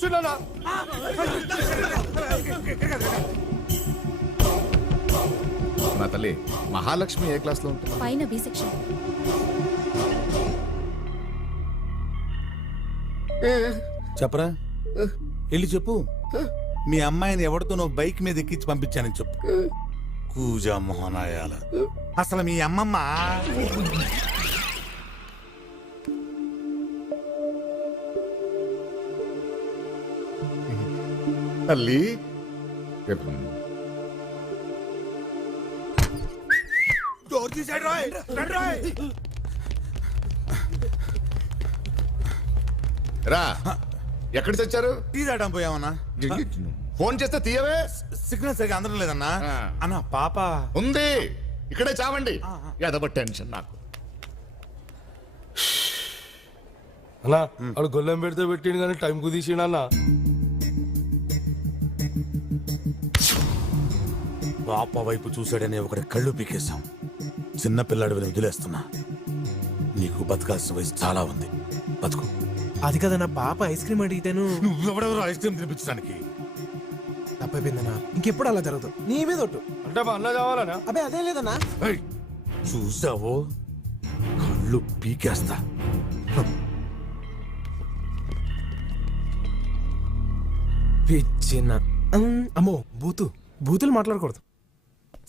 చెప్తున్నానా నా తల్లి మహాలక్ష్మి ఏ క్లాస్లో ఉంటుంది? పైన బి సెక్షన్. చెప్పరా? వెళ్ళి చెప్పు. మీ అమ్మాయిని ఎవరితోనో బైక్ మీద ఎక్కించి పంపించానని చెప్పు. కూజా మోహనాయాల. అసలు మీ అమ్మమ్మ తల్లి. డోర్ తీసాడు రాయ్. రండి రాయ్. రా. ఎక్కడ తెచ్చారు? టీ తాగడం పోయామన్నా ఫోన్ చేస్తే తీయవే. సిగ్నల్ సరిగా అందడం లేదన్నా. అన్న పాప. ఉంది. ఇక్కడే చావండి. ఎదబ టెన్షన్ నాకు. అన్నా అడు గొల్లెం పెడితే పెట్టిండు కానీ టైం కుదిసిండు అన్న. పాప వైపు చూశాడని ఒకటి కళ్ళు పీకేశాం. చిన్న పిల్లాడి వదిలేస్తున్నా. నీకు బతకాల్సిన వయసు చాలా ఉంది. బతుకు. అది కదా నా పాప ఐస్ క్రీమ్ అడిగితేను. నువ్వెవడెవరో ఐస్ క్రీమ్ తినిపించడానికి? తప్పైపోయిందన్నా. ఇంకెప్పుడు అలా జరగదు. నీ మీద ఒట్టు. అంటే మా అన్న కావాలనా? అబ్బే అదే లేదన్నా. చూసావో కళ్ళు పీకేస్తా. పిచ్చిన అమ్, అమ్మో బూతు. బూతులు మాట్లాడకూడదు.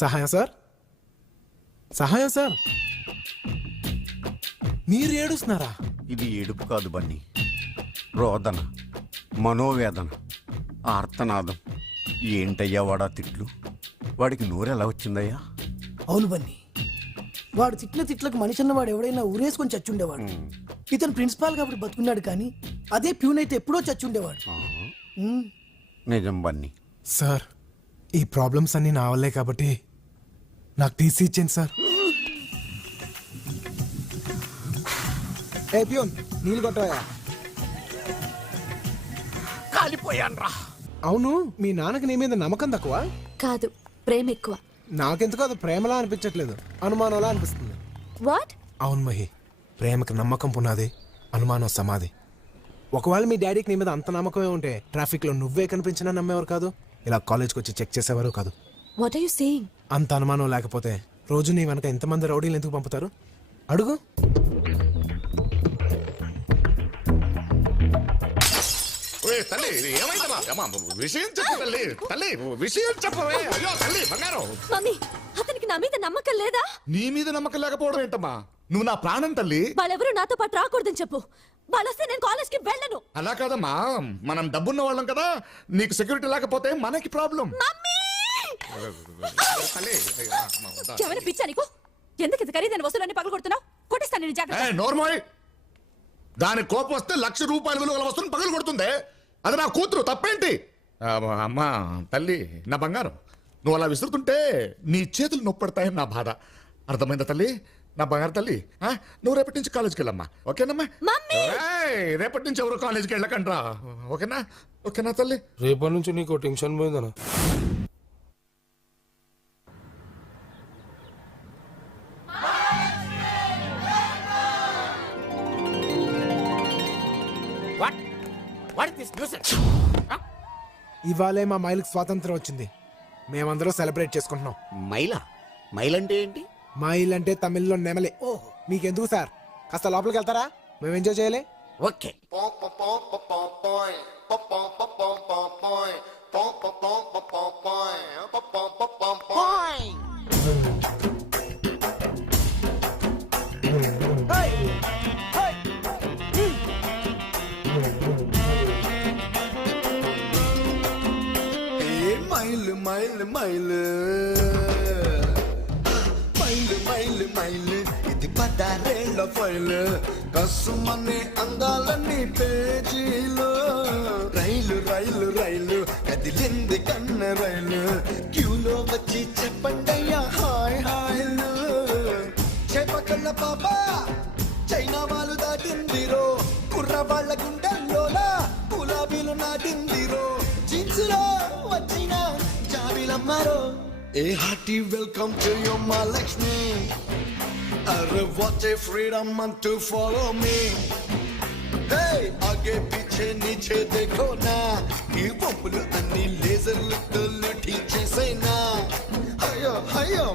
సహాయం సార్? సహాయం సార్? మీరు ఏడుస్తున్నారా? ఇది ఏడుపు కాదు బన్నీ. రోదన మనోవేదన ఆర్తనాదం. ఏంటయ్యా వాడా తిట్లు? వాడికి నోరెలా వచ్చిందయ్యా? అవును బన్ని. వాడు తిట్ల తిట్లకు మనిషి అన్నవాడు ఎవడైనా ఊరేసుకొని చచ్చుండేవాడు. ఇతను ప్రిన్సిపాల్ కాబట్టి బతుకున్నాడు కానీ అదే ప్యూన్ అయితే ఎప్పుడో చచ్చుండేవాడు. నిజం బన్నీ. సార్ ఈ ప్రాబ్లమ్స్ అన్ని నా వల్లే కాబట్టి నాకు టీసీ ఇచ్చేయండి సార్. ఏ ప్యూన్ నీళ్ళు కొట్టవా కాలిపోయాన్రా. అవును మీ నాన్నకి నీ మీద నమ్మకం తక్కువ? కాదు ప్రేమ ఎక్కువ. నాకెందుకో అది ప్రేమలా అనిపించట్లేదు. అనుమానంలా అనిపిస్తుంది. వాట్? అవును మహి. ప్రేమకి నమ్మకం పునాది అనుమానం సమాధి. ఒకవేళ మీ డాడీకి నీ మీద అంత నమ్మకమే ఉంటే ట్రాఫిక్లో నువ్వే కనిపించినా నమ్మేవారు కాదు ఇలా కాలేజ్కి వచ్చి చెక్ చేసేవారు కాదు. వాట్ ఆర్ యు సేయింగ్ అంత అనుమానం లేకపోతే రోజు నీ వెనక ఎంతమంది రౌడీలు ఎందుకు పంపుతారు? అడుగు. ఓయ్ తల్లి ఇది ఏమైందమ్మా? అమ్మా, విషయం చెప్పు తల్లి. తల్లి విషయం చెప్పవే అయ్యో తల్లి బంగారం. మమ్మీ అతనికి నా మీద నమ్మకం లేదా? నీ మీద నమ్మకం లేకపోవడం ఏంటమ్మా? నువ్వు నా ప్రాణం తల్లి. వాళ్ళెవరూ నాతో పాటు రాకూడదని చెప్పు. వాళ్ళొస్తే నేను కాలేజ్కి వెళ్ళను. అలా కాదమ్మా. మనం డబ్బున్న వాళ్ళం కదా. నీకు సెక్యూరిటీ లేకపోతే మనకి ప్రాబ్లం మమ్మీ! పిచ్చా నీకు? ఎందుకు ఇంత ఖరీదైన వస్తువులన్నీ పగలు కొడుతున్నావు కొట్టిస్తాను నేను జాగ్రత్త. ఏయ్, నోర్మోయ్! దాని కోపం వస్తే లక్ష రూపాయల విలువ గల వస్తువుని పగలు కొడుతుంది అది నా కూతురు తప్పేంటి? ఆ, అమ్మా తల్లి నా బంగారం. నువ్వు అలా విసురుతుంటే నీ చేతులు నొప్పడతాయని నా బాధ. అర్థమైందా తల్లి? నా బంగారు తల్లి నువ్వు రేపటి నుంచి కాలేజీకి వెళ్ళమ్మా. ఓకేనమ్మా? మమ్మీ! ఏయ్, రేపటి నుంచి ఎవరు కాలేజీకి వెళ్ళకండ్రా. ఓకేనా? ఓకేనా తల్లి? రేపటి నుంచి నీకు టెన్షన్ పోయిందనా ఇవాళే మా మైలుకి స్వాతంత్రం వచ్చింది మేమందరం సెలబ్రేట్ చేసుకుంటున్నాం మైల మైలంటే ఏంటి మైల్ అంటే తమిళ్ళో నెమలి మీకెందుకు సార్ కాస్త లోపలికి వెళ్తారా మేము ఎంజాయ్ చేయాలి ఓకే మైలు మైలు మైలు మైలు మైలు ఇది ఇది పదారేళ్ళ ఫైలు కసుమనే అందాలన్నీ పేజీలు రైలు రైలు రైలు కదిలింది కన్న రైలు క్యూలో వచ్చి చెప్పండయ్యా హాయ్ హాయ్లు చెప్పకల్ల పాప చైనా వాళ్ళు దాటిందిరో కుర్రవాళ్ళ గుండెల్లోనా గులాబీలు నాటిందిరో మరో a hearty welcome to you మా లక్ష్మి అరే watch a freedom and to follow me hey ఆగే పీచే నీచే దేఖో నా ఈ పంపులు అన్ని లేజర్లు కళ్ళు ఠీక్ చేసేనా హయో హయో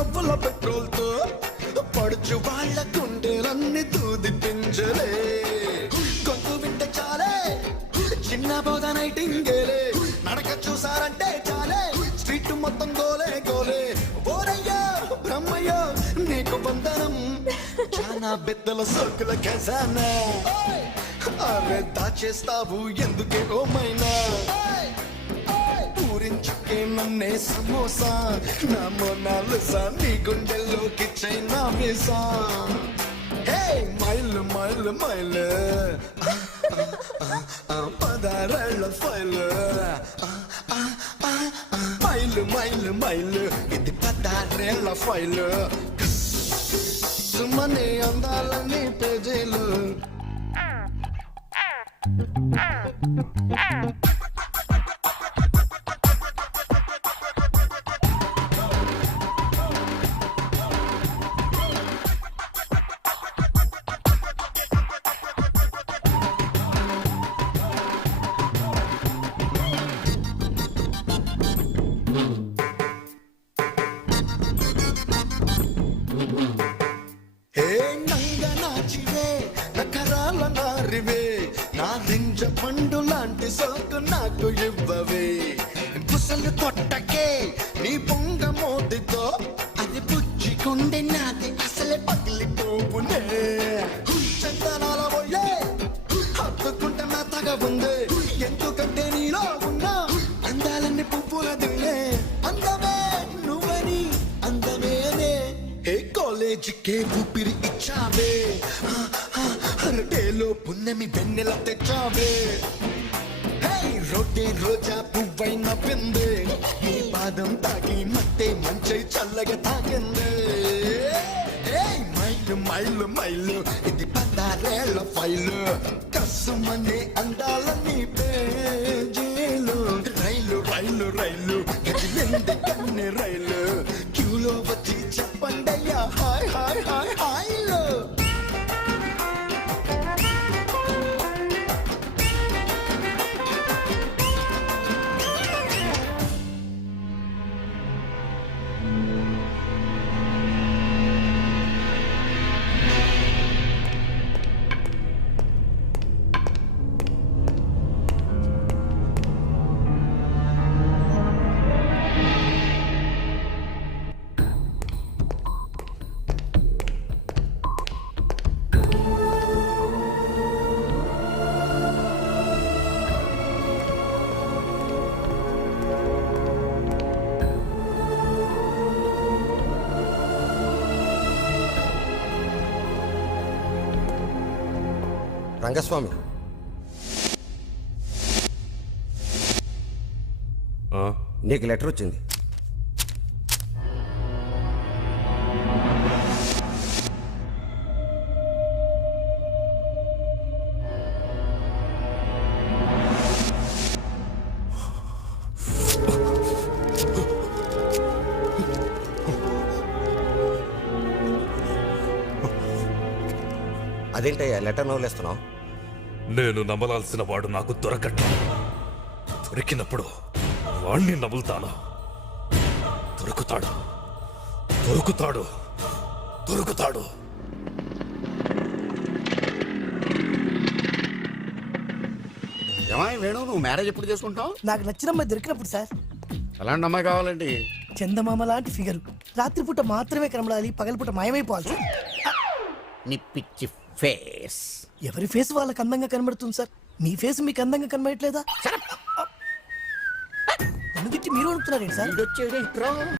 డబ్బుల పెట్రోల్తో పడుచు వాళ్ళ గుండెలన్నీ దూది పింజలే. గొంతు వింటే చాలే చిన్న బోధ నైటింగేలే. నడక చూసారంటే చాలే స్ట్రీట్ మొత్తం గోలే గోలే. ఓరయ్యో బ్రహ్మయ్యో నీకు వందనం. చాలా బిద్దల సోకుల ఖజానా. అరే దాచేస్తావు ఎందుకే ఓ మైనా? పూరించుకే నన్నే సమోసా నా మొనాలుసా నీ గుండెల్లోకి China visa hey mile mile mile. ఆ, ఫైల్. Mile mile mile. ఇది పదారేళ్ళ ఫైల్. సుమని అందాలని పేజీలు. Ah! నంగ నాచివే నకరాల నారివే. నా రింజ పండు లాంటి సోకు నాకు ఇవ్వవే. బుసలు కొట్టకే నీ పొంగ మోదితో అది పుచ్చుకుండే నాది అసలే పగిలిపోవునే. చందనాల పోయే హత్తుకుంటే మెత్తగా ఉంది. ఎందుకంటే నీలో కాలేజీకే ఊపిరి ఇచ్చావే. హరటేలో ఆ, పున్నమి వెన్నెల తెచ్చావే. హే, రోజా పువ్వైన పిందే నీ పాదం తాకి మట్టే మంచై చల్లగా తాకిందే. మైలు మైలు మైలు ఇది పదారేళ్ళ ఫైలు. కసుమనే అందాల నీ పే రంగస్వామి. నీకు లెటర్ వచ్చింది. అదేంటయ్యా లెటర్ నవ్వులేస్తున్నావు? నేను నమ్మలాల్సిన వాడు నాకు దొరకట్టు. దొరికినప్పుడు వాణ్ణి నమ్ముతాను దొరుకుతాడు. దొరుకుతాడు. దొరుకుతాడు. ఏమాయి వేణు నువ్వు మ్యారేజ్ ఎప్పుడు చేసుకుంటావు? నాకు నచ్చిన అమ్మాయి దొరికినప్పుడు సార్. ఎలాంటి అమ్మాయి కావాలండి? చందమామ లాంటి ఫిగర్ రాత్రిపూట మాత్రమే కనబడాలి పగలపూట మాయమైపోవాలి. సార్. నీ పిచ్చి ఫేస్. ఎవరి ఫేస్ వాళ్ళకి అందంగా కనబడుతుంది సార్? మీ ఫేస్ మీకు అందంగా కనబడట్లేదా? నన్ను మీరు అడుగుతున్నారండి సార్?